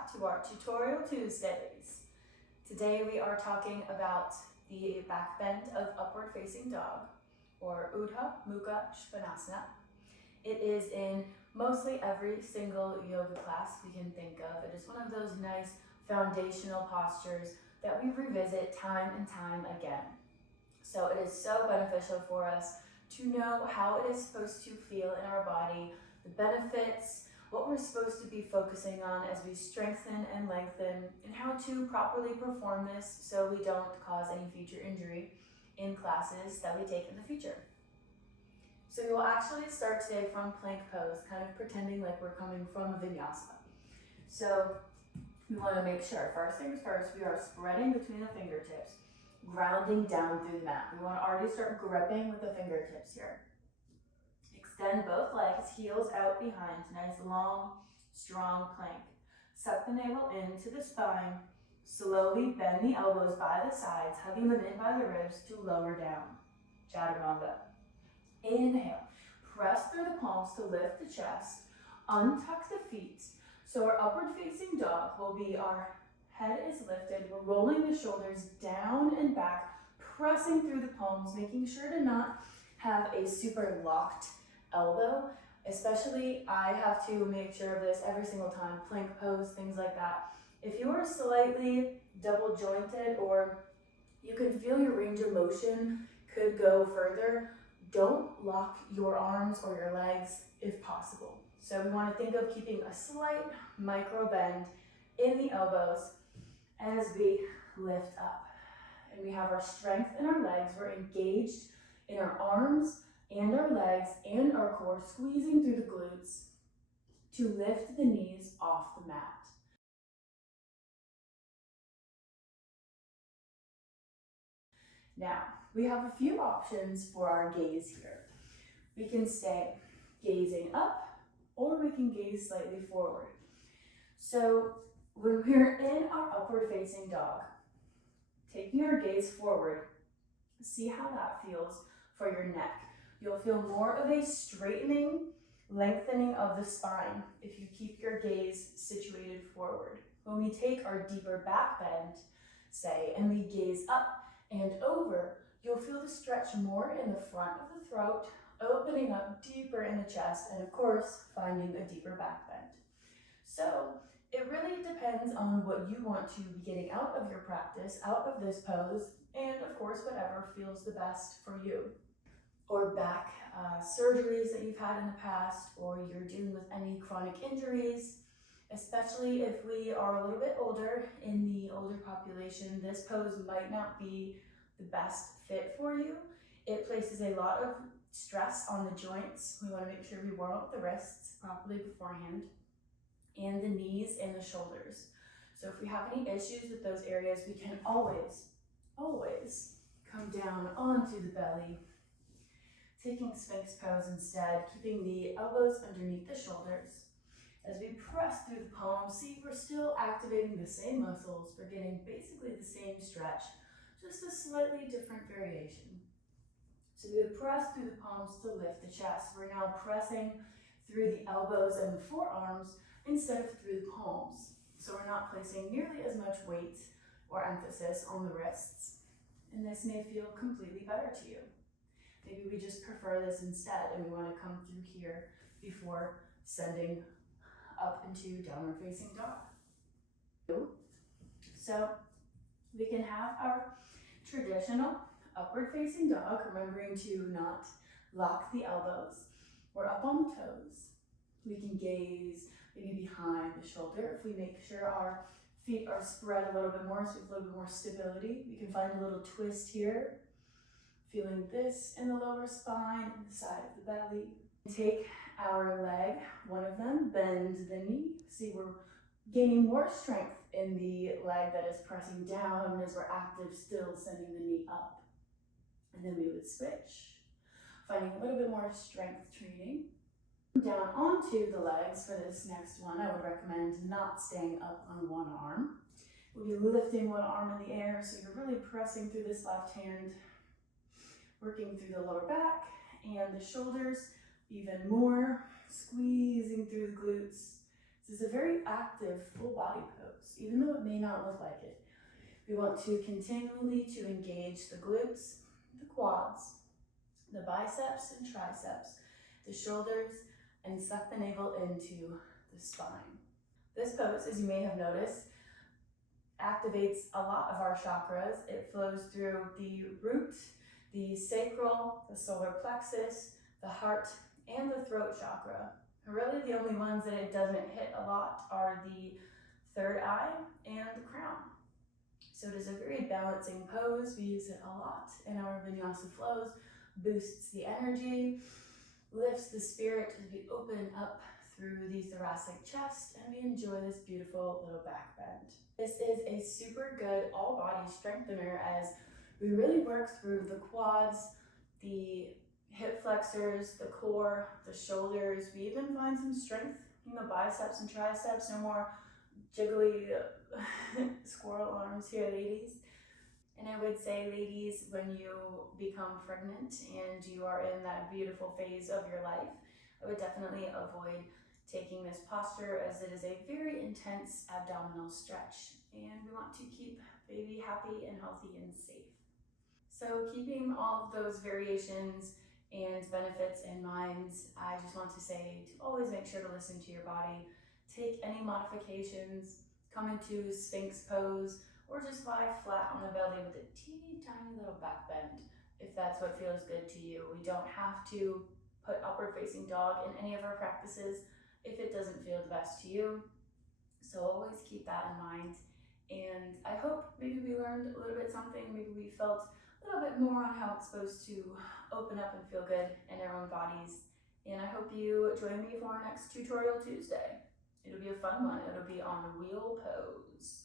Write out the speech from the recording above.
back to our Tutorial Tuesdays. Today we are talking about the back bend of upward facing dog, or Urdhva Mukha Svanasana. It is in mostly every single yoga class we can think of. It is one of those nice foundational postures that we revisit time and time again. So it is so beneficial for us to know how it is supposed to feel in our body, the benefits, what we're supposed to be focusing on as we strengthen and lengthen, and how to properly perform this so we don't cause any future injury in classes that we take in the future. So we will actually start today from plank pose, kind of pretending like we're coming from a vinyasa. So we want to make sure, first things first, we are spreading between the fingertips, grounding down through the mat. We want to already start gripping with the fingertips here. Extend both legs, heels out behind, nice long, strong plank. Suck the navel into the spine. Slowly bend the elbows by the sides, hugging them in by the ribs to lower down. Chaturanga. Inhale. Press through the palms to lift the chest. Untuck the feet. So our upward facing dog will be our head is lifted. We're rolling the shoulders down and back, pressing through the palms, making sure to not have a super locked elbow. Especially, I have to make sure of this every single time, plank pose, things like that. If you are slightly double jointed or you can feel your range of motion could go further, don't lock your arms or your legs if possible. So we want to think of keeping a slight micro bend in the elbows as we lift up. And we have our strength in our legs. We're engaged in our arms and our legs and our core, squeezing through the glutes to lift the knees off the mat. Now, we have a few options for our gaze here. We can stay gazing up, or we can gaze slightly forward. So when we're in our upward facing dog, taking our gaze forward, see how that feels for your neck. You'll feel more of a straightening, lengthening of the spine if you keep your gaze situated forward. When we take our deeper back bend, say, and we gaze up and over, you'll feel the stretch more in the front of the throat, opening up deeper in the chest, and of course, finding a deeper back bend. So it really depends on what you want to be getting out of your practice, out of this pose, and of course, whatever feels the best for you. Or back surgeries that you've had in the past, or you're dealing with any chronic injuries, especially if we are a little bit older, in the older population, this pose might not be the best fit for you. It places a lot of stress on the joints. We want to make sure we warm up the wrists properly beforehand, and the knees and the shoulders. So if we have any issues with those areas, we can always come down onto the belly, taking Sphinx pose instead, keeping the elbows underneath the shoulders. As we press through the palms, see we're still activating the same muscles. We're getting basically the same stretch, just a slightly different variation. So we would press through the palms to lift the chest. We're now pressing through the elbows and the forearms instead of through the palms. So we're not placing nearly as much weight or emphasis on the wrists. And this may feel completely better to you. Maybe we just prefer this instead and we want to come through here before sending up into downward facing dog. So we can have our traditional upward facing dog, remembering to not lock the elbows. We're up on the toes. We can gaze maybe behind the shoulder. If we make sure our feet are spread a little bit more, so we have a little bit more stability, we can find a little twist here. Feeling this in the lower spine and the side of the belly. Take our leg, one of them, bend the knee. See, we're gaining more strength in the leg that is pressing down as we're active, still sending the knee up. And then we would switch, finding a little bit more strength training. Down onto the legs for this next one, I would recommend not staying up on one arm. We'll be lifting one arm in the air, so you're really pressing through this left hand, working through the lower back and the shoulders even more, squeezing through the glutes. This is a very active full body pose, even though it may not look like it. We want to continually to engage the glutes, the quads, the biceps and triceps, the shoulders, and suck the navel into the spine. This pose, as you may have noticed, activates a lot of our chakras. It flows through the root, the sacral, the solar plexus, the heart, and the throat chakra. Really, the only ones that it doesn't hit a lot are the third eye and the crown. So it is a very balancing pose. We use it a lot in our vinyasa flows, boosts the energy, lifts the spirit as we open up through the thoracic chest, and we enjoy this beautiful little back bend. This is a super good all body strengthener as we really work through the quads, the hip flexors, the core, the shoulders. We even find some strength in the biceps and triceps. No more jiggly squirrel arms here, ladies. And I would say, ladies, when you become pregnant and you are in that beautiful phase of your life, I would definitely avoid taking this posture as it is a very intense abdominal stretch. And we want to keep baby happy and healthy and safe. So keeping all of those variations and benefits in mind, I just want to say to always make sure to listen to your body. Take any modifications, come into Sphinx pose, or just lie flat on the belly with a teeny tiny little back bend if that's what feels good to you. We don't have to put upward facing dog in any of our practices if it doesn't feel the best to you. So always keep that in mind. And I hope maybe we learned a little bit something, maybe we felt a little bit more on how it's supposed to open up and feel good in our own bodies. And I hope you join me for our next Tutorial Tuesday. It'll be a fun one. It'll be on wheel pose.